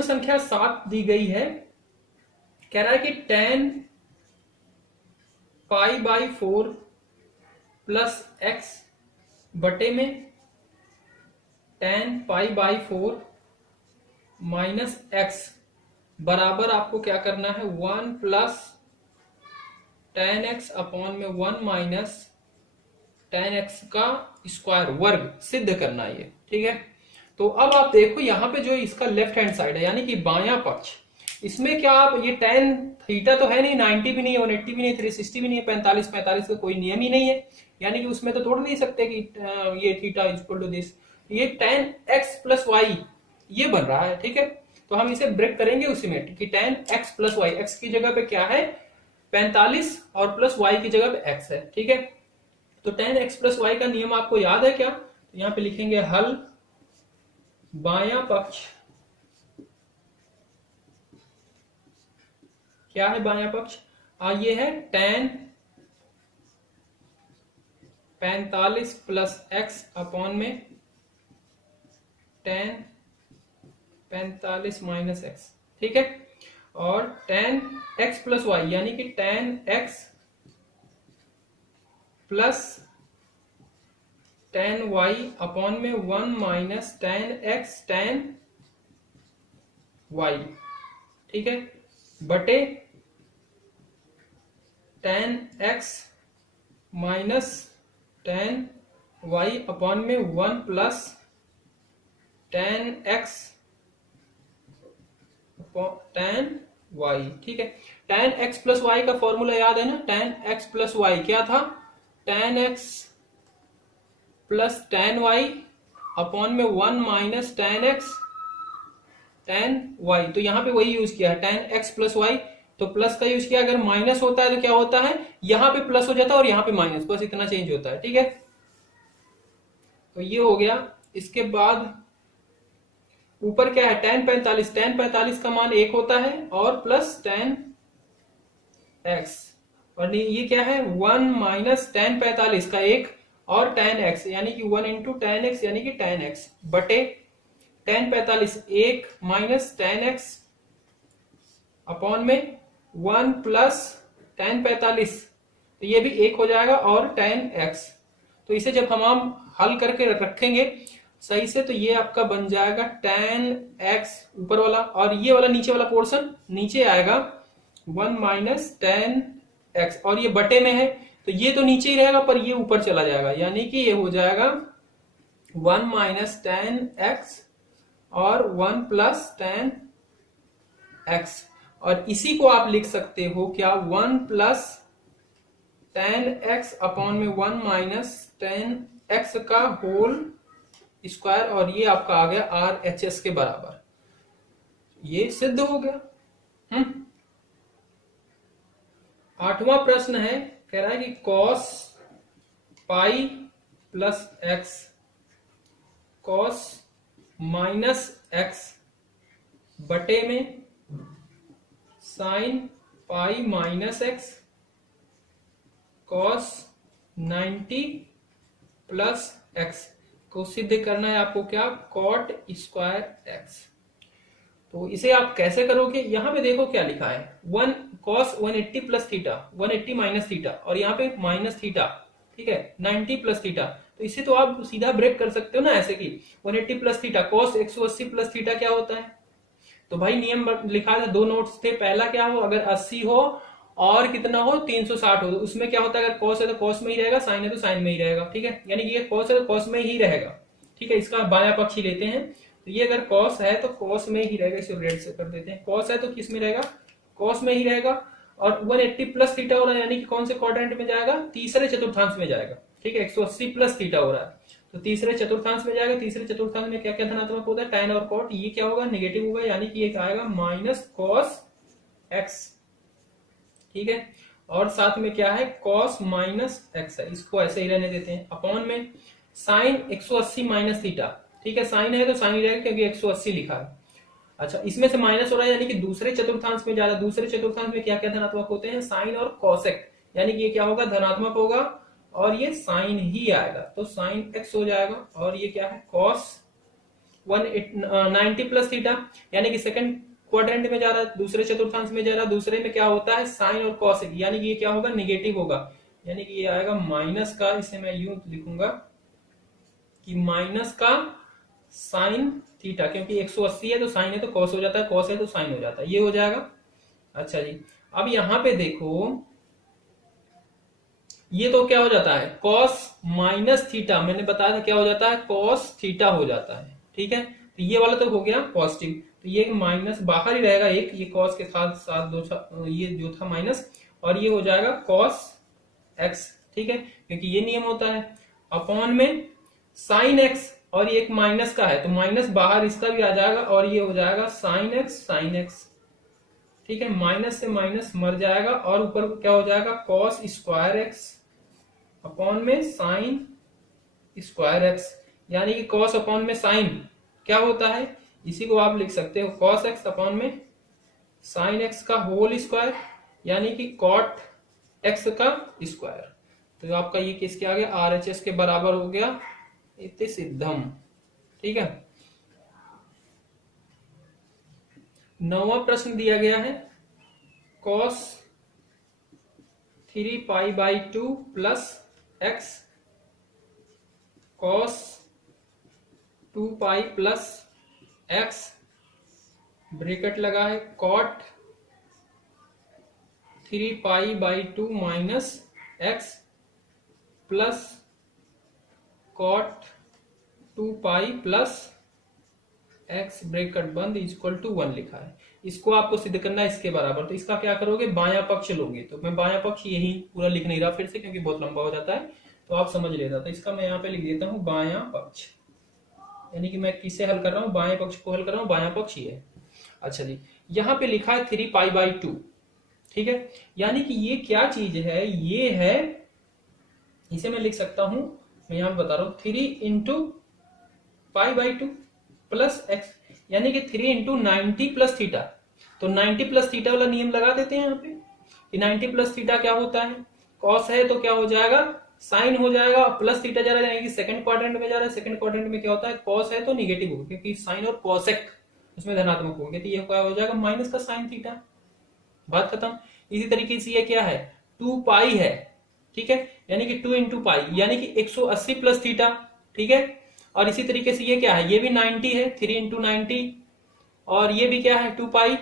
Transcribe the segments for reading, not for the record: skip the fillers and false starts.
प्रश्न संख्या 7 दी गई है। कह रहा है कि tan π/4 प्लस x बटे में tan π/4 माइनस x बराबर आपको क्या करना है 1 प्लस tan x अपॉन में 1 माइनस tan x का स्क्वायर वर्ग सिद्ध करना है ये। ठीक है, तो अब आप देखो यहाँ पे जो इसका लेफ्ट हैंड साइड है यानी कि बायां पक्ष, इसमें क्या आप ये tan थीटा तो है नहीं, 90 भी नहीं है, 180 भी नहीं, 360 भी नहीं है, 45 का कोई नियम ही नहीं है, यानी कि उसमें तो तोड़ नहीं सकते कि ये थीटा इक्वल टू दिस, ये tan x प्लस वाई ये बन रहा है। ठीक है, तो हम इसे ब्रेक करेंगे उसी में कि tan x plus y, x की जगह पे क्या है 45 और प्लस y की जगह पे x है। ठीक है, तो tan x प्लस वाई का नियम आपको याद है क्या? तो यहाँ पे लिखेंगे हल बायां पक्ष, क्या है बायां पक्ष? ये है tan 45 प्लस x अपॉन में tan 45 माइनस x। ठीक है, और tan x प्लस वाई यानी कि tan x plus tan y upon में 1 minus tan x tan y। ठीक है, बटे tan x minus tan y upon में 1 plus tan x tan y। ठीक है, tan x प्लस y का फॉर्मूला याद है ना, tan x प्लस y क्या था tan x plus tan y upon में 1 minus tan x tan y। तो यहां पे वही यूज किया है tan x प्लस y, तो प्लस का यूज किया, अगर माइनस होता है तो क्या होता है यहां पे प्लस हो जाता है और यहां पे माइनस, बस इतना चेंज होता है। ठीक है, तो ये हो गया। इसके बाद ऊपर क्या है tan 45 का मान 1 होता है और प्लस tan x, और ये क्या है 1 माइनस tan 45 का 1 और tan x यानी कि 1 इंटू tan x यानी कि tan x बटे tan 45 1 minus tan x upon में 1 प्लस tan 45, तो ये भी 1 हो जाएगा और tan x। तो इसे जब हम हल करके रखेंगे सही से तो ये आपका बन जाएगा tan x ऊपर वाला, और ये वाला नीचे वाला पोर्शन नीचे आएगा 1 माइनस tan x, और ये बटे में है तो ये तो नीचे ही रहेगा पर ये ऊपर चला जाएगा, यानी कि ये हो जाएगा 1 माइनस tan x और 1 प्लस tan x, और इसी को आप लिख सकते हो क्या 1 प्लस tan x अपॉन में 1 माइनस tan x का होल स्क्वायर, और ये आपका आ गया RHS के बराबर। ये सिद्ध हो गया। 8वां प्रश्न है, कह रहा है कि cos pi plus x cos minus x बटे में sin pi minus x cos 90 plus x को सिद्ध करना है आपको क्या cot स्क्वायर x। तो इसे आप कैसे करोगे? यहां पे देखो क्या लिखा है 1 cos 180 plus theta 180 minus theta, और यहाँ पे माइनस थीटा। ठीक है, 90 प्लस थीटा, तो इसे तो आप सीधा ब्रेक कर सकते हो ना ऐसे कि 180 plus theta cos 180 plus theta क्या होता है। तो भाई नियम लिखा था, 2 नोट्स थे, पहला क्या हो अगर 80 हो और कितना हो 360 हो, तो उसमें क्या होता है अगर cos है तो cos में ही रहेगा, sin है तो sin में ही रहेगा। ठीक है, यानी कि ये cos है तो cos में ही रहेगा। ठीक है, इसका बायां पक्ष ही लेते हैं, तो ये अगर cos है तो cos में ही रहेगा, इसे रेड से कर देते हैं। cos है तो किस में रहेगा cos में ही रहेगा, और 180 प्लस थीटा हो रहा है यानी कि कौन से क्वाड्रेंट में जाएगा तीसरे चतुर्थांश में जाएगा। ठीक है, 180 प्लस थीटा हो रहा है तो तीसरे चतुर्थांश में जाएगा। तीसरे चतुर्थांश में क्या क्या धनात्मक होता है tan और cot, ये क्या होगा नेगेटिव होगा, यानी कि ये आएगा माइनस cos x। ठीक है, और साथ में क्या है cos माइनस x है, इसको ऐसे ही रहने देते हैं, अपॉन में sin 180 माइनस थीटा। ठीक है, साइन है तो साइन ही रहेगा क्योंकि 180 लिखा है। अच्छा, इसमें से माइनस हो रहा है यानी कि दूसरे चतुर्थांश में जा रहा है। दूसरे चतुर्थांश में क्या क्या धनात्मक होते हैं साइन और cosec, यानी कि ये क्या होगा धनात्मक होगा और ये साइन ही आएगा, तो साइन x हो जाएगा, और ये क्या है cos 90 प्लस थीटा, यानी कि सेकंड क्वाड्रेंट में जा रहा है, दूसरे चतुर्थांश में जा रहा है, दूसरे में क्या होता है साइन और कॉस, यानी कि ये क्या होगा निगेटिव होगा, यानी कि ये आएगा माइनस का, इसे मैं यूं लिखूंगा कि माइनस का साइन थीटा, क्योंकि 180 है तो साइन है तो कॉस हो जाता है, कॉस है तो साइन हो जाता है, ये हो जाएगा। अच्छा जी, अब यहां पे देखो ये तो क्या हो जाता है कॉस माइनस थीटा, मैंने बताया था क्या हो जाता है कॉस थीटा हो जाता है, ठीक है। तो ये वाला तो हो गया पॉजिटिव, तो ये माइनस बाहर ही रहेगा एक, ये कॉस के साथ साथ ये जो था माइनस, और ये हो जाएगा कॉस एक्स, ठीक है, क्योंकि ये नियम होता है। अपॉन में साइन एक्स, और ये एक माइनस का है तो माइनस बाहर इसका भी आ जाएगा, और ये हो जाएगा साइन एक्स, ठीक है, माइनस से माइनस मर जाएगा, और ऊपर क्या हो जाएगा कॉस स्क्वायर एक्स अपॉन में साइन स्क्वायर एक्स, यानी कि कॉस अपॉन में साइन क्या होता है, इसी को आप लिख सकते हो कॉस एक्स अपॉन में साइन एक्स का होल स्क्वायर, यानी कि कॉट एक्स का स्क्वायर। तो आपका ये किसके आ गया RHS के बराबर हो गया इति सिद्धम, ठीक है। 9वां प्रश्न दिया गया है cos 3π/2 plus x cos 2π plus x, bracket लगा है cot 3π/2 minus x plus cot 2π plus x, bracket बंद, इक्वल टू 1 लिखा है। इसको आपको सिद्ध करना है इसके बराबर, तो इसका क्या करोगे बायां पक्ष लोगे, तो मैं बायां पक्ष यही पूरा लिख नहीं रहा फिर से क्योंकि बहुत लंबा हो जाता है, तो आप समझ लेना, तो इसका मैं यहाँ पे लिख देता हूँ बायां पक्ष, यानी कि मैं किसे हल कर रहा हूँ बाएं पक्ष को हल कर रहा हूँ, बायां पक्ष ये है। अच्छा जी, यहाँ पे लिखा है 3π/2, ठीक है, यानी कि ये क्या चीज है, ये है, इसे मैं लिख सकता हूं, मैं यहां पे बता रहा हूं 3 × π/2 प्लस एक्स, यानी कि 3 × 90 प्लस थीटा, तो 90 प्लस थीटा वाला नियम लगा देते हैं यहाँ पे कि 90 प्लस थीटा क्या होता है, कॉस है तो क्या हो जाएगा साइन हो जाएगा, प्लस थीटा जा रहा है यानी कि सेकंड क्वाड्रेंट में जा रहा है, सेकंड क्वाड्रेंट में क्या होता है कॉस है तो निगेटिव होगा क्योंकि साइन और कॉसेक उसमें धनात्मक होंगे, तो ये क्या हो जाएगा माइनस का साइन थीटा, बात खत्म। इसी तरीके से ये क्या है 2π है, ठीक है, यानी कि 2 × π यानी कि 180 प्लस थीटा, ठीक है, और इसी तरीके से ये क्या है ये भी 90 है 3 × 90, और ये भी क्या है 2π,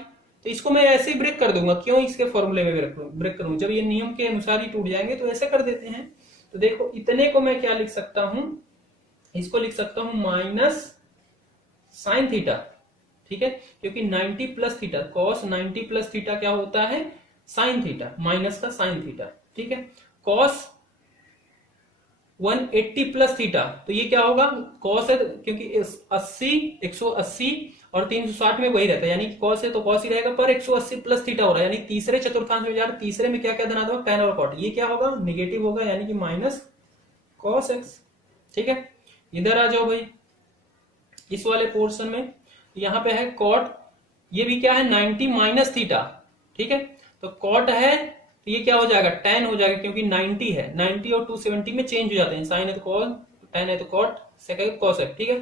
तो इसको मैं ऐसे ही ब्रेक कर दूंगा, क्यों इसके फॉर्मूले में ब्रेक करूं, जब ये नियम के अनुसार ही टूट जाएंगे तो ऐसे कर देते हैं। तो देखो इतने को मैं क्या लिख सकता हूं, इसको लिख सकता हूं माइनस साइन थीटा, ठीक है, क्योंकि 90 plus theta cos 90 plus theta क्या होता है साइन थीटा, माइनस का साइन थीटा, ठीक है, कॉस 180 प्लस थीटा, तो ये क्या होगा कॉस है क्योंकि 80 180 और 360 में वही रहता है, यानी कॉस है तो कॉस ही रहेगा, पर 180 प्लस थीटा हो रहा है, यानी तीसरे चतुर्थांश में जा रहा है, तीसरे में क्या क्या धनात्मक tan और cot, ये क्या होगा निगेटिव होगा, यानी कि माइनस कॉस एक्स, ठीक है। इधर आ जाओ भाई इस वाले पोर्शन में, यहाँ पे है cot, ये भी क्या है 90 माइनस थीटा, ठीक है, तो cot है तो ये क्या हो जाएगा tan हो जाएगा क्योंकि 90 है, 90 और 270 में चेंज हो जाते हैं, साइन है तो cos, tan है तो cot, सेकंड cos है, ठीक है,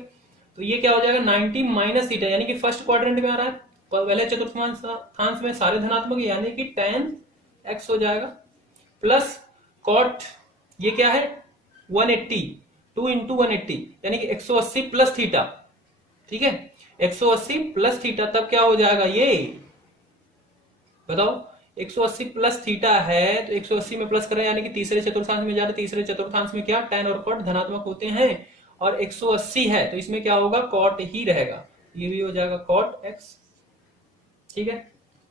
तो ये क्या हो जाएगा 90 माइनस थीटा, यानी कि फर्स्ट क्वाड्रेंट में आ रहा है, पहले चतुर्थांश में सारे धनात्मक, यानी कि tan x हो जाएगा, प्लस cot ये क्या है 180, 2 × 180 यानी कि 180 प्लस थीटा, ठीक है, 180 प्लस थीटा, तब क्या हो जाएगा ये बताओ 180 प्लस थीटा है तो 180 में प्लस करें, यानी कि तीसरे चतुर्थांश में जा रहे, तीसरे चतुर्थांश में क्या tan और cot धनात्मक होते हैं, और 180 है तो इसमें क्या होगा cot ही रहेगा, ये भी हो जाएगा cot x, ठीक है।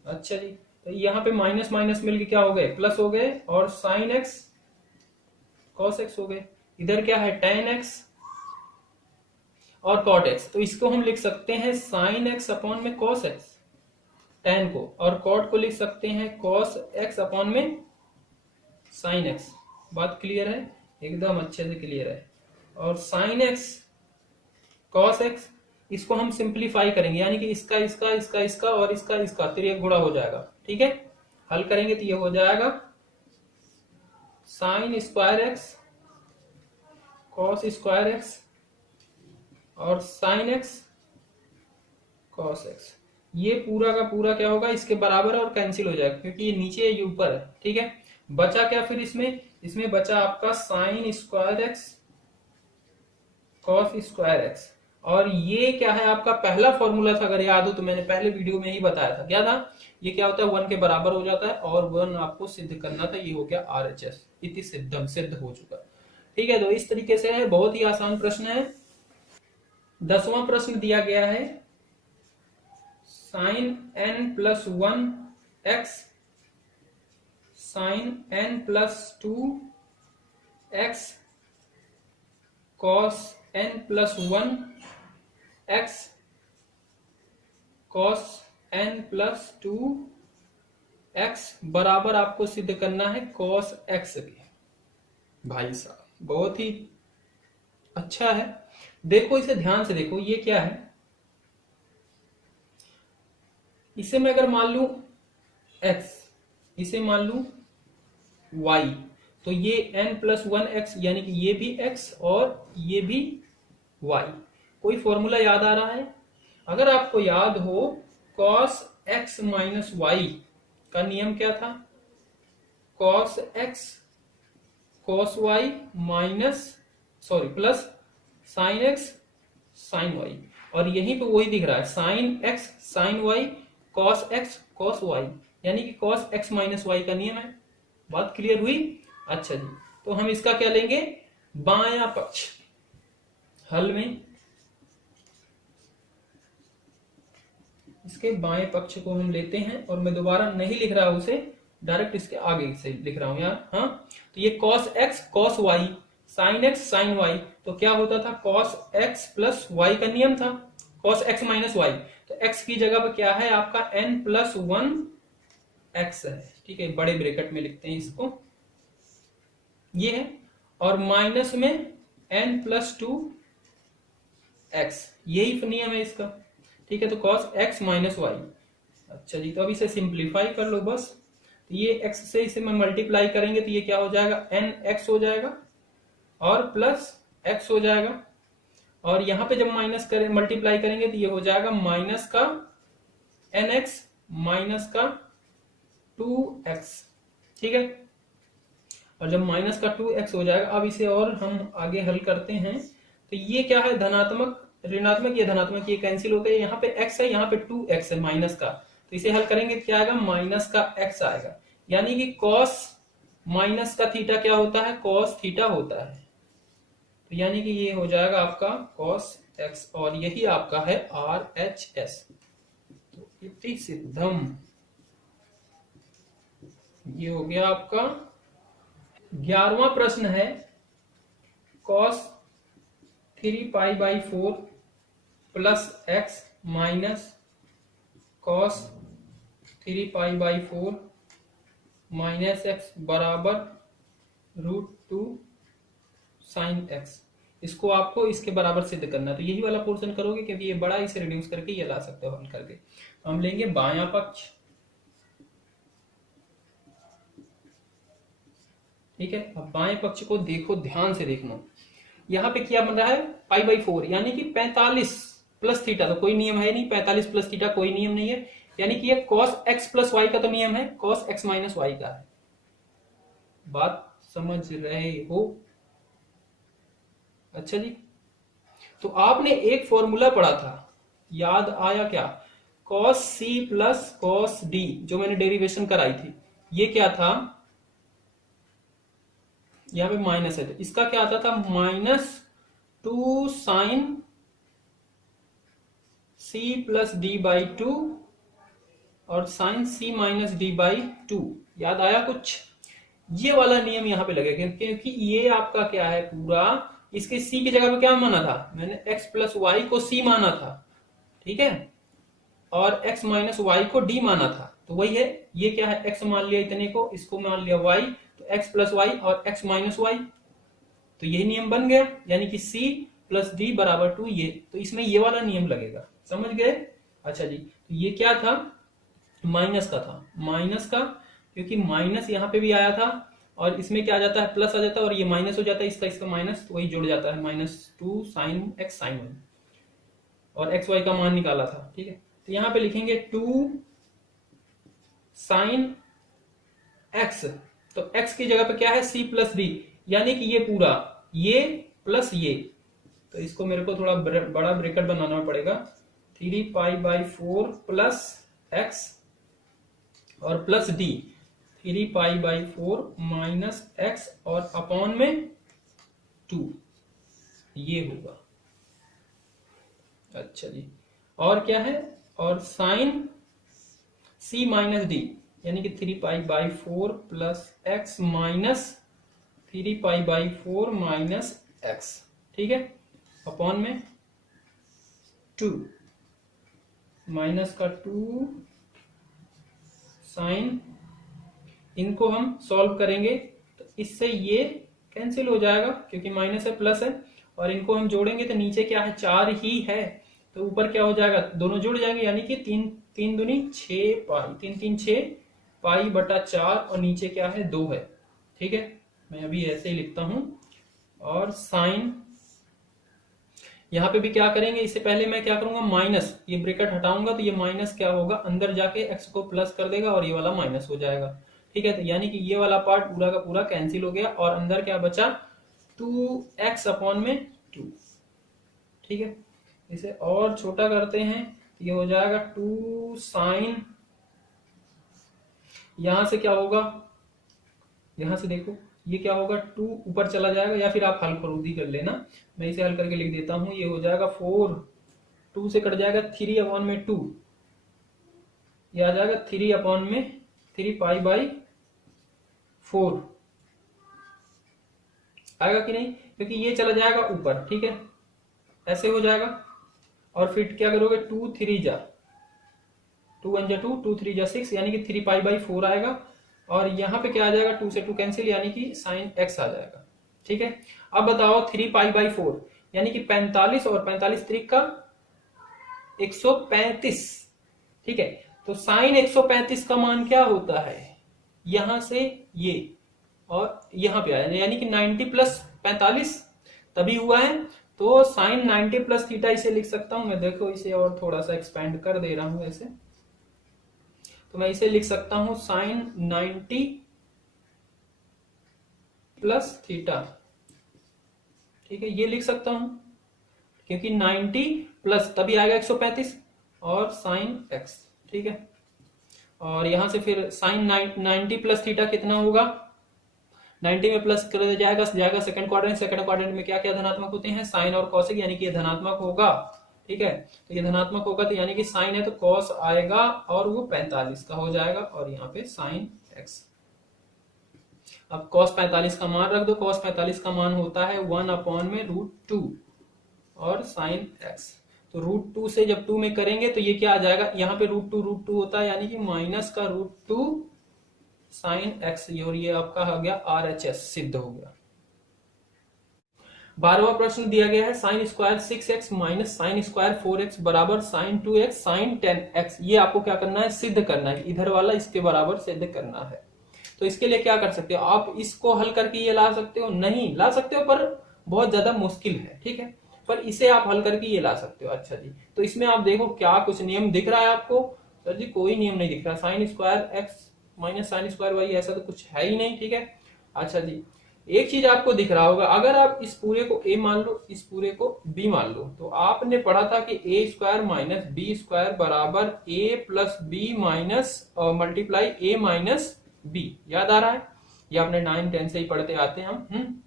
अच्छा जी, तो यहाँ पे माइनस माइनस मिलके क्या हो गए प्लस हो गए, और साइन एक्स cos x हो गए, इधर क्या है tan x और cot x, तो इसको हम लिख सकते हैं साइन एक्स अपॉन में cos x tan को, और cot को लिख सकते हैं cos x अपॉन में sin x, बात क्लियर है एकदम अच्छे से क्लियर है, और sin x cos x इसको हम सिंप्लीफाई करेंगे, यानी कि इसका इसका इसका इसका और इसका इसका, फिर ये गुणा हो जाएगा, ठीक है, हल करेंगे तो ये हो जाएगा sign square x cos square x और साइन एक्स कॉस एक्स, ये पूरा का पूरा क्या होगा, इसके बराबर है और कैंसिल हो जाएगा क्योंकि ये नीचे है ये ऊपर है। ठीक है, बचा क्या फिर इसमें, इसमें बचा आपका sign square x cos square x. और ये क्या है आपका पहला फॉर्मूला था, अगर याद हो तो मैंने पहले वीडियो में ही बताया था, क्या था, ये क्या होता है 1 के बराबर हो जाता है और 1 आपको सिद्ध करना था, ये हो गया RHS, इति सिद्धम, सिद्ध हो चुका। ठीक है, तो इस तरीके से है, बहुत ही आसान प्रश्न है। 10वां प्रश्न दिया गया है, sine n plus 1 x sine n plus 2 x cos n plus 1 x cos n plus 2 x बराबर आपको सिद्ध करना है कॉस x के। भाई साहब बहुत ही अच्छा है, देखो इसे ध्यान से देखो, ये क्या है, इसे मैं अगर मान लू x, इसे मान लू y, तो ये n प्लस 1 एक्स यानी कि ये भी x और ये भी y। कोई फॉर्मूला याद आ रहा है, अगर आपको याद हो cos x माइनस वाई का नियम क्या था, cos x cos y minus plus sin x sin y, और यहीं पे वही दिख रहा है sin x sin y cos x cos y, यानी कि cos x माइनस वाई का नियम है। बात क्लियर हुई? अच्छा जी, तो हम इसका क्या लेंगे, बायां पक्ष, हल में इसके बाएं पक्ष को हम लेते हैं, और मैं दोबारा नहीं लिख रहा उसे, डायरेक्ट इसके आगे से लिख रहा हूं यार। हाँ, तो ये cos x cos y sin x sin y, तो क्या होता था cos x प्लस y का नियम था cos x माइनस वाई, तो x की जगह पर क्या है आपका n प्लस 1 x है। ठीक है, बड़े ब्रैकेट में लिखते हैं इसको, ये है, और माइनस में n प्लस 2 x, यही नियम है इसका। ठीक है, तो cos x माइनस वाई। अच्छा जी, तो अब इसे सिंप्लीफाई कर लो बस, तो ये x से इसे मैं मल्टीप्लाई करेंगे तो ये क्या हो जाएगा n x हो जाएगा और प्लस x हो जाएगा, और यहां पे जब माइनस करें मल्टीप्लाई करेंगे तो ये हो जाएगा माइनस का nx माइनस का 2x। ठीक है, और जब माइनस का 2x हो जाएगा, अब इसे और हम आगे हल करते हैं, तो ये क्या है धनात्मक ऋणात्मक, ये धनात्मक, ये कैंसिल हो गया, यहाँ पे x है यहाँ पे 2x है माइनस का, तो इसे हल करेंगे क्या आएगा माइनस का x आएगा, यानी कि cos माइनस का थीटा क्या होता है cos थीटा होता है, तो यानी कि ये हो जाएगा आपका cos x, और यही आपका है RHS। तो इति सिद्धम, ये हो गया आपका। 11वां प्रश्न है, cos 3π/4 plus x minus cos 3π/4 minus x बराबर √2 sin x। इसको आपको इसके बराबर सिद्ध करना है, तो यही वाला पोर्शन करोगे क्योंकि ये बड़ा, इसे रिड्यूस करके ये ला सकते हो हल करके। तो हम लेंगे बायां पक्ष, ठीक है, अब बाएं पक्ष को देखो, ध्यान से देखना, यहाँ पे क्या बन रहा है π/4 यानी कि 45 प्लस थीटा, तो कोई नियम है नहीं, 45 प्लस थीटा कोई नियम नहीं है, यानी कि ये cos x प्लस वाई का तो नियम है, cos x माइनस वाई का है। बात समझ रहे हो? अच्छा जी, तो आपने एक फॉर्मूला पढ़ा था, याद आया क्या, cos c plus cos d, जो मैंने डेरिवेशन कराई थी, ये क्या था, यहां पे माइनस है, तो इसका क्या आता था -2 sin c प्लस d/2 और sin c माइनस d/2। याद आया कुछ? ये वाला नियम यहां पे लगेगा क्योंकि ये आपका क्या है पूरा, इसके c की जगह पे क्या माना था मैंने, x प्लस वाई को c माना था, ठीक है, और x माइनस वाई को d माना था, तो वही है, ये क्या है x मान लिया इतने को, इसको मान लिया y, तो x प्लस वाई और x माइनस वाई, तो यही नियम बन गया, यानी कि c प्लस d बराबर 2, ये तो इसमें ये वाला नियम लगेगा, समझ गए? अच्छा जी, तो ये क्या था, माइनस का था, माइनस का, क्योंकि माइनस यहाँ पे भी आया था और इसमें क्या आ जाता है प्लस आ जाता है, और ये माइनस हो जाता है, इसका इसका माइनस, तो वही जुड़ जाता है -2 sin x sin y। और एक्स वाई का मान निकाला था, ठीक है। तो यहां पे लिखेंगे 2 साइन एक्स, तो एक्स की जगह पे क्या है सी प्लस डी, यानी कि ये पूरा ये प्लस ये, तो इसको मेरे को थोड़ा बड़ा ब्रैकेट बनाना पड़ेगा, 3 पाई/4 प्लस एक्स और प्लस डी 3 पाई/4 माइनस एक्स और अपॉन में 2, ये होगा। अच्छा जी, और क्या है, और साइन सी माइनस डी यानी कि 3 पाई/4 प्लस एक्स माइनस 3 पाई/4 माइनस एक्स, ठीक है, अपॉन में 2 माइनस का 2 साइन, इनको हम सॉल्व करेंगे तो इससे ये कैंसिल हो जाएगा क्योंकि माइनस है प्लस है, और इनको हम जोड़ेंगे तो नीचे क्या है 4 ही है, तो ऊपर क्या हो जाएगा दोनों जुड़ जाएंगे, यानी कि 3 दूनी 6 पाई, 3 3 6 पाई/4 और नीचे क्या है 2 है, ठीक है। मैं अभी ऐसे ही लिखता हूं, और साइन यहां पे भी क्या करेंगे, इससे पहले मैं क्या करूंगा माइनस, ये ब्रैकेट हटाऊंगा तो ये माइनस क्या होगा अंदर जाके एक्स को प्लस कर देगा और ये वाला माइनस हो जाएगा, ठीक है। तो यानी कि ये वाला पार्ट पूरा का पूरा कैंसिल हो गया और अंदर क्या बचा 2x अपॉन में 2, ठीक है। इसे और छोटा करते हैं, ये हो जाएगा 2 साइन, यहां से क्या होगा, यहां से देखो ये क्या होगा 2 ऊपर चला जाएगा, या फिर आप हल खुद ही कर लेना, मैं इसे हल करके लिख देता हूं, ये हो जाएगा 4, 2 से कट जाएगा 3 अपॉन में 2, ये आ जाएगा 3 अपॉन में 3 पाई/4 आएगा कि नहीं, क्योंकि ये चला जाएगा ऊपर, ठीक है, ऐसे हो जाएगा। और फिर क्या करोगे 2 3 जा 2 1 जा 2 2 3 जा 6, यानी कि 3 पाई/4 आएगा, और यहां पे क्या आ जाएगा 2 से 2 कैंसिल, यानी कि साइन एक्स आ जाएगा, ठीक है। अब बताओ 3 पाई/4 यानी कि 45 और 45 त्रिक का 135, ठीक है। तो साइन 135 का मान क्या होता है, यहां से ये और यहां पे आया, यानी कि 90 प्लस 45 तभी हुआ है, तो साइन 90 प्लस थीटा इसे लिख सकता हूं मैं, देखो इसे और थोड़ा सा एक्सपेंड कर दे रहा हूं ऐसे, तो मैं इसे लिख सकता हूं साइन 90 प्लस थीटा, ठीक है, ये लिख सकता हूं क्योंकि 90 प्लस तभी आएगा 135 और साइन एक्स, ठीक है। और यहां से फिर साइन 90 प्लस थीटा कितना होगा, 90 में प्लस कर जाएगा सेकंड क्वाड्रेंट में क्या क्या धनात्मक होते हैं साइन और कॉसेक, यानी कि ये धनात्मक होगा, ठीक है। तो ये धनात्मक होगा तो यानी कि साइन है तो कॉस आएगा और वो 45 का हो जाएगा, और यहाँ पे साइन एक्स। अब कॉस 45 का मान रख दो, कॉस 45 का मान होता है 1 अपॉन में √2 और साइन एक्स, तो √2 से जब 2 में करेंगे तो ये क्या आ जाएगा, यहाँ पे √2 होता है, यानी कि माइनस का √2 साइन एक्स, और ये आपका हो गया RHS सिद्ध हो गया। 12वां प्रश्न दिया गया है sine square 6x minus sine square 4x बराबर साइन 2x साइन 10x, ये आपको क्या करना है सिद्ध करना है, इधर वाला इसके बराबर सिद्ध करना है। तो इसके लिए क्या कर सकते हो आप, इसको हल करके ये ला सकते हो, नहीं ला सकते हो पर बहुत ज्यादा मुश्किल है, ठीक है, पर इसे आप हल करके ये ला सकते हो। अच्छा जी, तो इसमें आप देखो क्या कुछ नियम दिख रहा है आपको, सर जी कोई नियम नहीं दिख रहा, sine square x minus sine square y ऐसा तो कुछ है ही नहीं, ठीक है। अच्छा जी, एक चीज आपको दिख रहा होगा, अगर आप इस पूरे को a मान लो इस पूरे को b मान लो, तो आपने पढ़ा था कि a square minus B square बराबर a plus b minus multiply a minus b, याद आ रहा है, ये आपने 9 10 से ही पढ़ते आते हैं हम।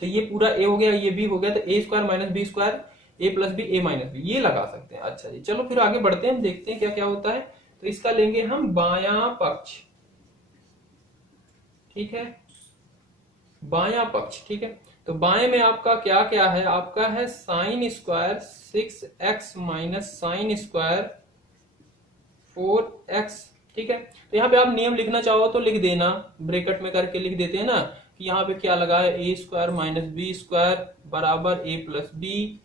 तो ये पूरा a हो गया, ये b हो गया, तो a square minus B square a plus B a minus b, ये लगा सकते हैं। अच्छा जी, चलो फिर आगे बढ़ते हैं, देखते हैं क्या क्या होता है। तो इसका लेंगे हम बायां पक्ष, ठीक है, बायां पक्ष, ठीक है। तो बाएं में आपका क्या क्या है, आपका है sine square 6x minus sine square 4x, ठीक है। तो यहाँ पे आप नियम लिखना चाहो तो लिख देना, ब्रैकेट में करके लिख देते हैं ना कि यहाँ पे क्या लगा है a square minus B square बराबर a plus B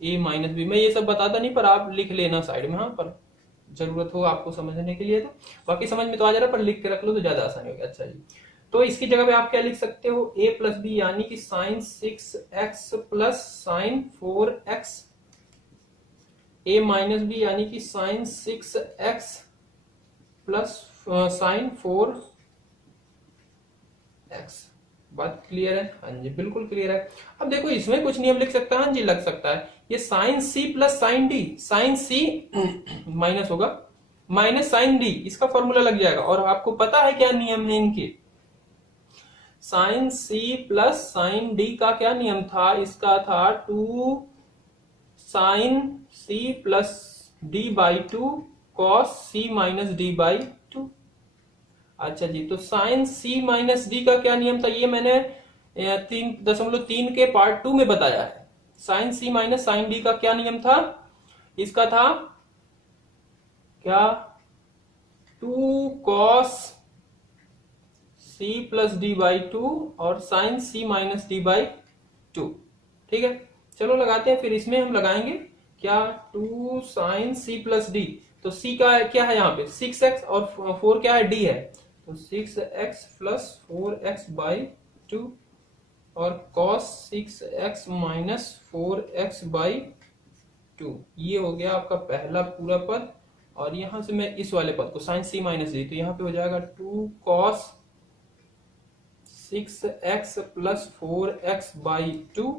a minus B, मैं ये सब बताता नहीं पर आप लिख लेना साइड में, हाँ पर जरूरत हो आपको समझने के लिए, तो बाकी समझ में तो आ जा रहा है पर लिख के रख लो तो ज्यादा आसानी होगी। अच्छा जी, तो इसकी जगह पे आप क्या लिख सकते हो a प्लस बी, यानी कि sine 6x plus sine 4x a minus b यानी कि sine 6x plus sine 4x। बात क्लियर है? हाँ जी बिल्कुल क्लियर है। अब देखो इसमें कुछ नियम लिख सकता है, हाँ जी लग सकता है। ये साइन सी प्लस साइन डी, साइन सी माइनस होगा माइनस साइन डी, इसका फॉर्मूला लग जाएगा। और आपको पता है क्या नियम है इनके? साइन सी प्लस साइन डी का क्या नियम था? इसका था 2 sine C plus d by 2 cos c minus d by 2। अच्छा जी, तो साइन सी माइनस डी का क्या नियम था? ये मैंने 3.3 के पार्ट 2 में बताया है। साइन सी माइनस साइन डी का क्या नियम था? इसका था क्या? 2 cos c plus d by 2 और sine C minus d by 2। ठीक है, चलो लगाते हैं। फिर इसमें हम लगाएंगे क्या? 2 साइन सी प्लस डी, तो सी का क्या है यहाँ पे? 6x और 4 क्या है? डी है, तो 6x प्लस 4x बाई 2 और cos 6x minus 4x by 2। ये हो गया आपका पहला पूरा पद। और यहां से मैं इस वाले पद को साइन सी माइनस डी, तो यहाँ पे हो जाएगा 2 cos 6x plus 4x by 2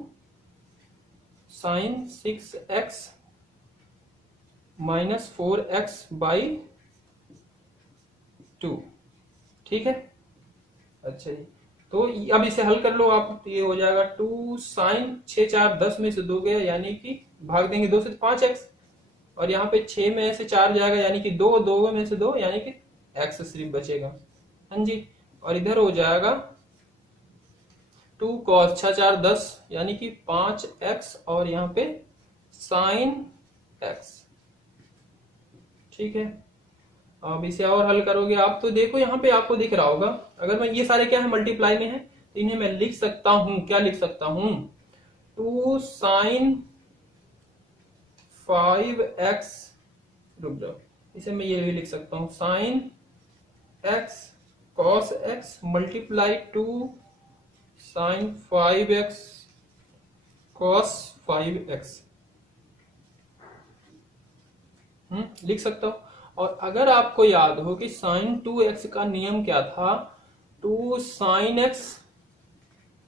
sine 6x minus 4x by 2। ठीक है, अच्छा जी, तो अब इसे हल कर लो आप, तो ये हो जाएगा 2 साइन 6 4 10 में से 2 गया यानी कि भाग देंगे 2 से 5x, और यहाँ पे 6 में से 4 जाएगा यानी कि 2, 2 में से 2 यानी कि x सिर्फ बचेगा। हाँ जी, और इधर हो जाएगा 2 cos 6 4 10 यानी कि 5x और यहाँ पे साइन x। ठीक है, अब इसे और हल करोगे आप, तो देखो यहाँ पे आपको दिख रहा होगा, अगर मैं ये सारे क्या है मल्टीप्लाई में है, तो इन्हें मैं लिख सकता हूं, क्या लिख सकता हूं? 2 साइन 5x, रुक जाओ, इसे मैं ये भी लिख सकता हूं, sine x cos x multiply 2 sine 5x cos 5x। लिख सकता हूं। और अगर आपको याद हो कि साइन 2x का नियम क्या था? 2 साइन x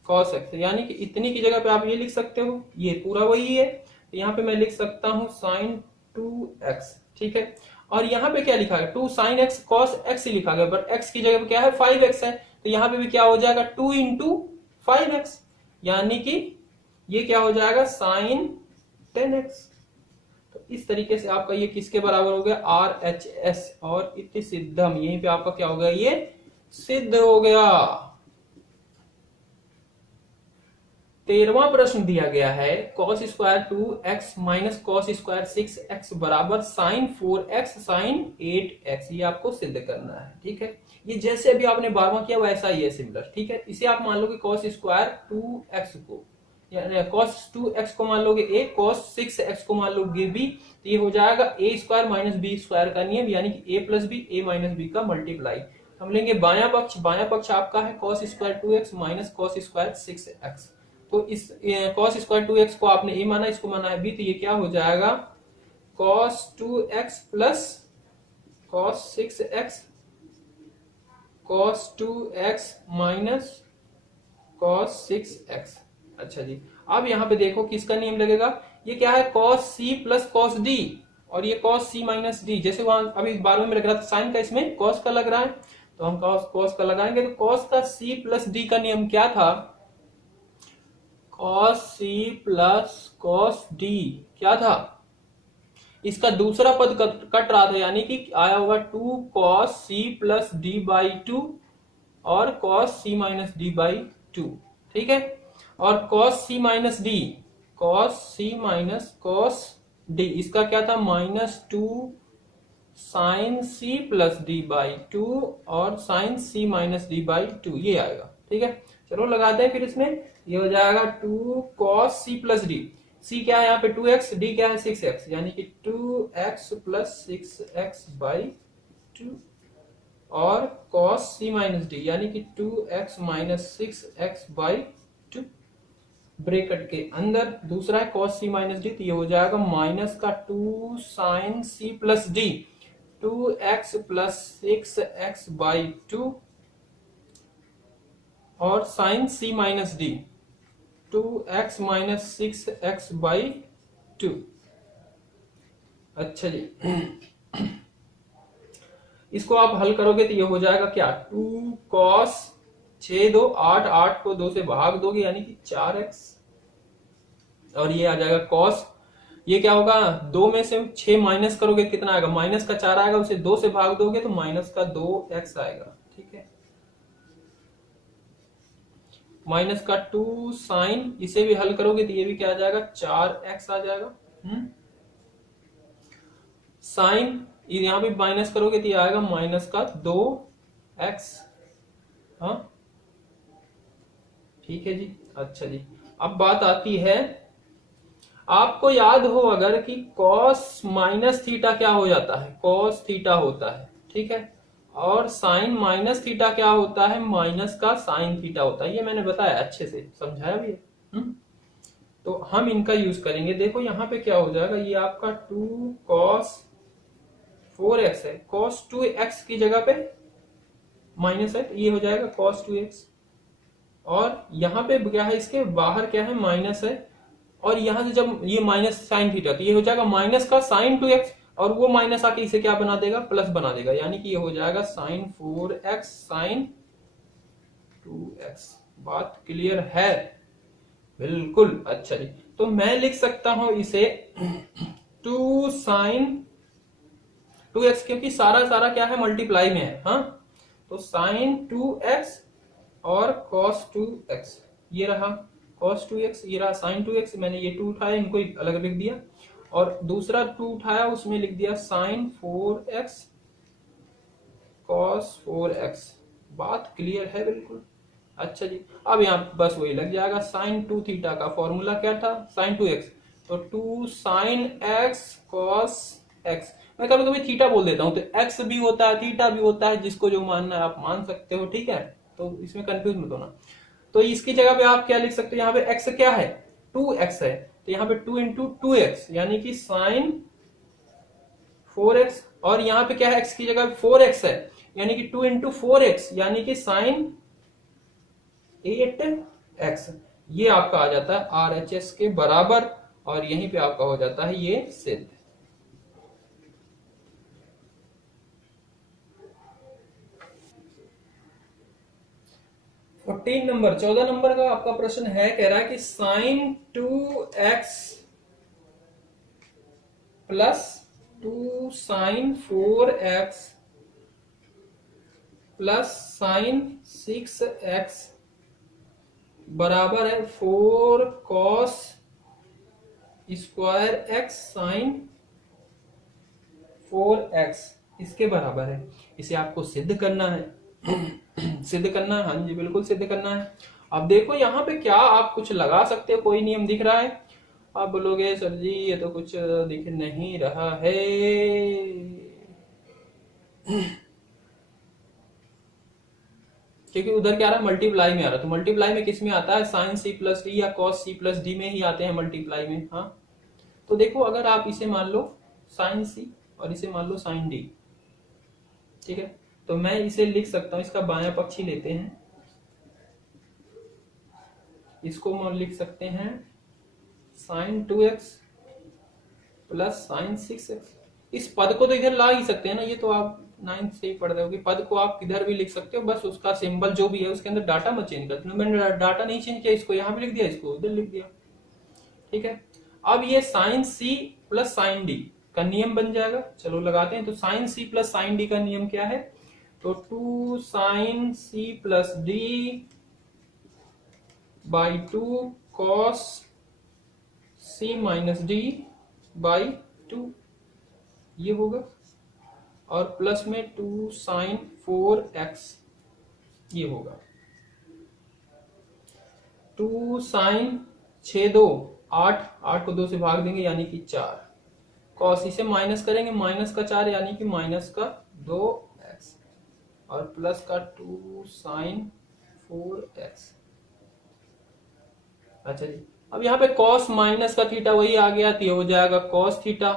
cos x, यानी कि इतनी की जगह पे आप ये लिख सकते हो, ये पूरा वही है, तो यहाँ पे मैं लिख सकता हूं साइन 2x। ठीक है, और यहाँ पे क्या लिखा है? 2 साइन x cos x ही लिखा गया, पर x की जगह पे क्या है? 5x है, तो यहाँ पे भी क्या हो जाएगा? 2 इंटू 5x, यानी कि ये क्या हो जाएगा? Sign 10x। तो इस तरीके से आपका ये किसके बराबर हो गया? RHS, और इति सिद्धम, यहीं पे आपका क्या हो गया? ये सिद्ध हो गया। 13वां प्रश्न दिया गया है cos square 2x minus cos square 6x बराबर साइन 4x साइन 8x, ये आपको सिद्ध करना है। ठीक है, ये जैसे अभी आपने 12वां किया वैसा ही है, सिमिलर। ठीक है, इसे आप मान लो कि cos स्क्वायर 2x को, cos 2x को मान लोगे a, cos 6x को मान लोगे b, तो ये हो जाएगा a square minus B square का नियम, यानी कि a plus B, a minus b का मल्टीप्लाई। हम लेंगे बायां पक्ष, बायां पक्ष आपका है cos square 2x minus cos square 6x, तो इस cos स्क्वायर 2x को आपने a माना, इसको माना है b, तो ये क्या हो जाएगा? cos 2x plus cos 6x cos 2x minus cos 6x। अच्छा जी, अब यहाँ पे देखो किसका नियम लगेगा? ये क्या है? cos c plus cos d, और ये cos c माइनस d, जैसे वहां अभी 12वें में लग रहा था साइन का, इसमें cos का लग रहा है, तो हम cos का लगाएंगे। तो cos का c प्लस d का नियम क्या था? cos c plus cos d क्या था? इसका दूसरा पद कट रहा था, यानी कि आया होगा 2 cos c plus d by 2 और cos c minus d by 2। ठीक है, और cos c minus d, cos c minus cos d, इसका क्या था? Minus 2 sine c plus d by 2 और sine c minus d by 2, ये आएगा। ठीक है, चलो लगाते हैं फिर इसमें, ये हो जाएगा 2 cos c plus d, c क्या है यहाँ पे? 2x, d क्या है? 6x, यानी कि 2x प्लस 6x बाई 2 और cos c माइनस d यानी कि 2x minus 6x by 2। Bracket के अंदर, दूसरा है cos c माइनस डी, तो ये हो जाएगा माइनस का 2 sine c plus d, 2x plus 6x/2 और sine c minus d 2x minus 6x/2। अच्छा जी, इसको आप हल करोगे तो ये हो जाएगा क्या, 2 cos 6 2 8, 8 को 2 से भाग दोगे यानी कि 4x, और ये आ जाएगा cos, ये क्या होगा, 2 में से 6 माइनस करोगे कितना आएगा, माइनस का 4 आएगा, उसे 2 से भाग दोगे तो माइनस का 2x आएगा। ठीक है, माइनस का 2 साइन, इसे भी हल करोगे तो ये भी क्या आ जाएगा, 4x आ जाएगा। साइन यहां भी माइनस करोगे तो ये आएगा माइनस का 2x। हाँ ठीक है जी। अच्छा जी, अब बात आती है, आपको याद हो अगर कि cos माइनस थीटा क्या हो जाता है, cos थीटा होता है। ठीक है, और साइन माइनस थीटा क्या होता है, माइनस का साइन थीटा होता है। ये मैंने बताया, अच्छे से समझाया भी है। तो हम इनका यूज करेंगे। देखो यहाँ पे क्या हो जाएगा, ये आपका 2 cos 4x है, cos 2x की जगह पे माइनस है तो ये हो जाएगा cos 2x, और यहाँ पे क्या है, इसके बाहर क्या है, माइनस है, और यहां से जब ये माइनस साइन थीटा तो ये हो जाएगा माइनस का साइन 2x, और वो माइनस आके इसे क्या बना देगा, प्लस बना देगा, यानी कि ये हो जाएगा साइन 4x साइन 2x। बात क्लियर है? बिल्कुल। अच्छा जी, तो मैं लिख सकता हूं इसे 2 साइन 2x, क्योंकि सारा सारा क्या है, मल्टीप्लाई में है। हाँ, तो साइन 2x और cos 2x, ये रहा cos 2x, ये रहा sin 2x। मैंने ये 2 उठाया, इनको अलग लिख दिया, और दूसरा 2 उठाया, उसमें लिख दिया sin 4x cos 4x। बात क्लियर है? बिल्कुल। अच्छा जी, अब यहाँ बस वही लग जाएगा, sin 2 थीटा का फॉर्मूला क्या था, sin 2x, तो 2 sin x cos x। मैं कभी कभी थीटा बोल देता हूं, तो x भी होता है, थीटा भी होता है, जिसको जो मानना है आप मान सकते हो। ठीक है, तो इसमें कंफ्यूज मत होना। तो इसकी जगह पे आप क्या लिख सकते हो, यहाँ पे x क्या है, 2x है, तो यहाँ पे 2 इंटू 2x यानी कि साइन 4x, और यहाँ पे क्या है, x की जगह 4x है, यानी कि 2 इंटू 4x यानी कि साइन 8x। ये आपका आ जाता है RHS के बराबर, और यहीं पे आपका हो जाता है ये सिद्ध। नंबर 14 नंबर का आपका प्रश्न है, कह रहा है कि sine 2x plus 2 sine 4x plus sine 6x बराबर है 4 cos square x sign 4x, इसके बराबर है। इसे आपको सिद्ध करना है। सिद्ध करना है, हाँ जी बिल्कुल सिद्ध करना है। अब देखो यहाँ पे क्या आप कुछ लगा सकते हो, कोई नियम दिख रहा है? आप बोलोगे सर जी ये तो कुछ दिख नहीं रहा है, क्योंकि उधर क्या आ रहा है, मल्टीप्लाई में आ रहा है। तो मल्टीप्लाई में किस में आता है, साइन सी प्लस डी या कॉस सी प्लस डी में ही आते हैं मल्टीप्लाई में। हाँ, तो देखो अगर आप इसे मान लो साइन सी और इसे मान लो साइन डी, ठीक है, तो मैं इसे लिख सकता हूं, इसका बायां पक्ष ही लेते हैं, इसको हम लिख सकते हैं sign 2x plus sine 6x। इस पद को तो इधर ला ही सकते हैं ना, ये तो आप 9th से ही पढ़ रहे हो कि पद को आप किधर भी लिख सकते हो, बस उसका सिंबल जो भी है उसके अंदर डाटा मत चेंज करते। मैंने डाटा नहीं चेंज किया, इसको यहाँ पे लिख दिया, इसको उधर लिख दिया। ठीक है, अब ये साइन सी प्लस साइन डी का नियम बन जाएगा। चलो लगाते हैं। तो साइन सी प्लस साइन डी का नियम क्या है, तो 2 sine C plus d by 2 cos c minus d by 2, ये होगा, और प्लस में 2 साइन 4x ये होगा। 2 साइन 6 2 8, 8 को 2 से भाग देंगे यानी कि 4, कॉस इसे माइनस करेंगे, माइनस का 4 यानी कि माइनस का 2x, और प्लस का 2 साइन 4x। अच्छा जी, अब यहाँ पे कॉस माइनस का थीटा वही आ गया, तो ये हो जाएगा कॉस थीटा।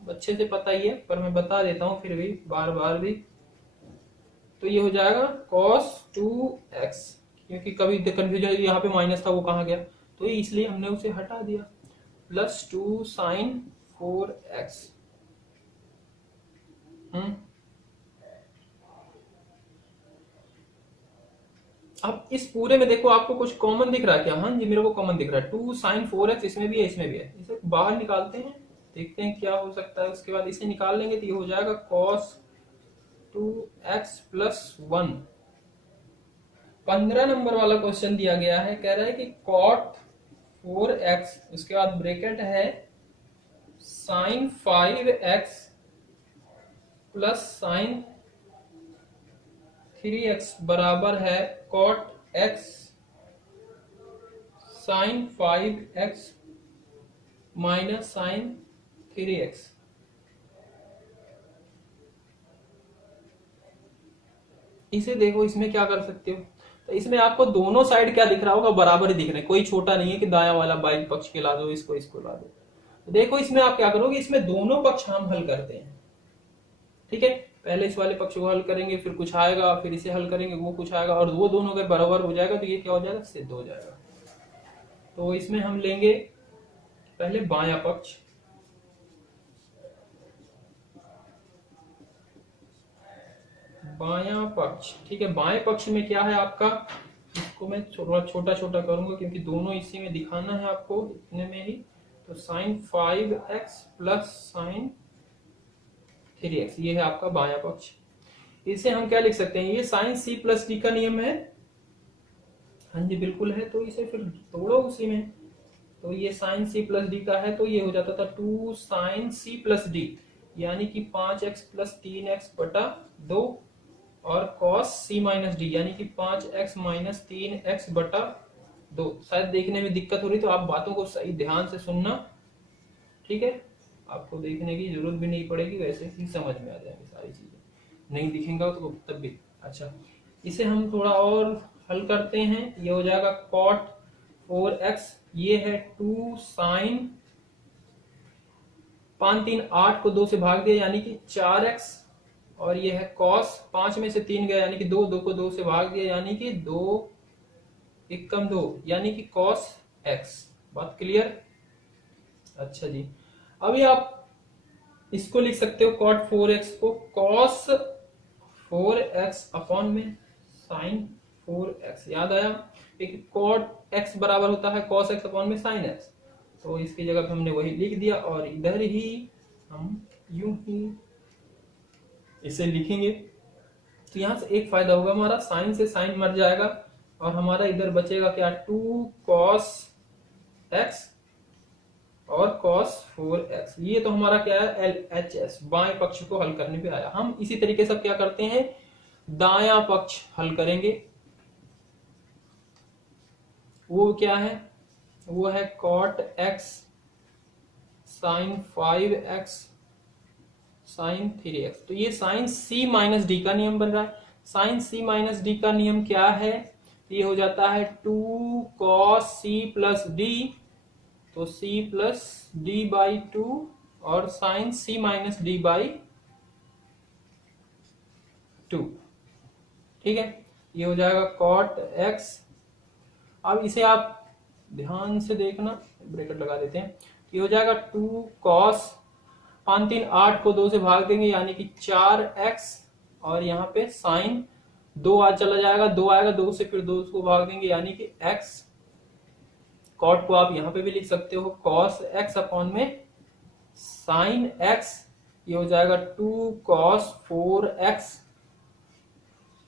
अच्छे से पता ही है पर मैं बता देता हूं फिर भी बार बार भी। तो ये हो जाएगा cos 2x, क्योंकि कभी कंफ्यूजन यहाँ पे माइनस था वो कहाँ गया, तो ये इसलिए हमने उसे हटा दिया, प्लस 2 साइन 4x। अब इस पूरे में देखो आपको कुछ कॉमन दिख रहा है क्या? हाँ जी मेरे को कॉमन दिख रहा है, 2 साइन 4x इसमें भी है इसमें भी है। इसे बाहर निकालते हैं, देखते हैं क्या हो सकता है। उसके बाद इसे निकाल लेंगे तो ये हो जाएगा cos 2x प्लस 1। 15 नंबर वाला क्वेश्चन दिया गया है, कह रहा है कि cot 4x, उसके बाद ब्रैकेट है sin 5x plus sin 3x बराबर है cot x sin 5x minus sin 3x। इसे देखो इसमें क्या कर सकते हो, तो इसमें आपको दोनों साइड क्या दिख रहा होगा, बराबर ही दिख रहे हैं, कोई छोटा नहीं है कि दाया वाला बाई पक्ष के ला दो, इसको इसको ला दो। तो देखो इसमें आप क्या करोगे, इसमें दोनों पक्ष हम हल करते हैं, ठीक है। पहले इस वाले पक्ष को हल करेंगे, फिर कुछ आएगा, फिर इसे हल करेंगे, वो कुछ आएगा, और वो दोनों अगर बराबर हो जाएगा तो ये क्या हो जाएगा, सिद्ध हो जाएगा। तो इसमें हम लेंगे पहले बायां पक्ष, बायां पक्ष, ठीक है। बाएं पक्ष में क्या है आपका, इसको मैं थोड़ा छोटा छोटा करूंगा क्योंकि दोनों इसी में दिखाना है आपको, इतने में ही। तो sign 5x plus sign 3x, ये है आपका बायां पक्ष। इसे हम क्या लिख सकते हैं, ये साइन c प्लस डी का नियम है, हाँ जी बिल्कुल है। तो इसे फिर तोड़ो उसी में, तो ये साइन c प्लस डी का है, तो ये हो जाता था 2 साइन c प्लस डी, यानी कि 5x प्लस 3x बटा 2, और cos c माइनस डी यानी कि 5x माइनस 3x बटा 2। शायद देखने में दिक्कत हो रही तो आप बातों को सही ध्यान से सुनना, ठीक है। आपको देखने की जरूरत भी नहीं पड़ेगी, वैसे ही समझ में आ जाएगी सारी चीजें, नहीं दिखेगा तो तब भी। अच्छा, इसे हम थोड़ा और हल करते हैं, ये हो जाएगा cot 4x, ये है 2 साइन 5 3 8 को 2 से भाग दिया यानी कि 4x, और ये है cos 5 में से 3 गया यानी कि 2, 2 को 2 से भाग दिया यानी कि 2 एकम 2 यानी कि cos x। बात क्लियर? अच्छा जी, अभी आप इसको लिख सकते हो cot 4x को cos 4x अपॉन में sin 4x। याद आया, एक cot x बराबर होता है cos x अपॉन में sin x, तो इसकी जगह पे हमने वही लिख दिया, और इधर ही हम यूं ही इसे लिखेंगे। तो यहां से एक फायदा होगा हमारा, साइन से साइन मर जाएगा और हमारा इधर बचेगा क्या, 2 cos x और cos 4x। ये तो हमारा क्या है, LHS, बाएं पक्ष को हल करने पे आया। हम इसी तरीके से क्या करते हैं, दायां पक्ष हल करेंगे। वो क्या है, वो है cot x sin 5x sin 3x। तो ये sin c माइनस डी का नियम बन रहा है। sin c माइनस डी का नियम क्या है, ये हो जाता है 2 cos c प्लस डी, तो c प्लस डी बाई 2 और sin c minus d by 2, ठीक है। ये हो जाएगा cot x। अब इसे आप ध्यान से देखना, ब्रैकेट लगा देते हैं, ये हो जाएगा 2 cos 5 3 8 को 2 से भाग देंगे यानी कि 4x, और यहाँ पे साइन 2 आज चला जाएगा, 2 आएगा, 2 से फिर 2 को भाग देंगे यानी कि x। कॉट को आप यहाँ पे भी लिख सकते हो cos x अपॉन में साइन x, ये हो जाएगा 2 cos 4x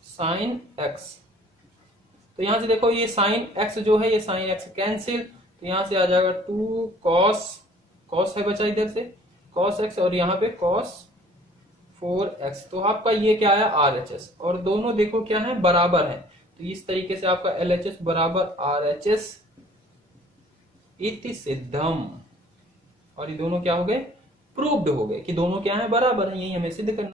साइन x। तो यहां से देखो ये साइन x जो है, ये साइन x कैंसिल, तो यहां से आ जाएगा 2 cos है बचा इधर से cos x, और यहाँ पे cos 4x। तो आपका ये क्या है, RHS, और दोनों देखो क्या है, बराबर है। तो इस तरीके से आपका LHS बराबर RHS इति सिद्धम, और ये दोनों क्या हो गए, प्रूव्ड हो गए कि दोनों क्या है, बराबर है। यही हमें सिद्ध करना।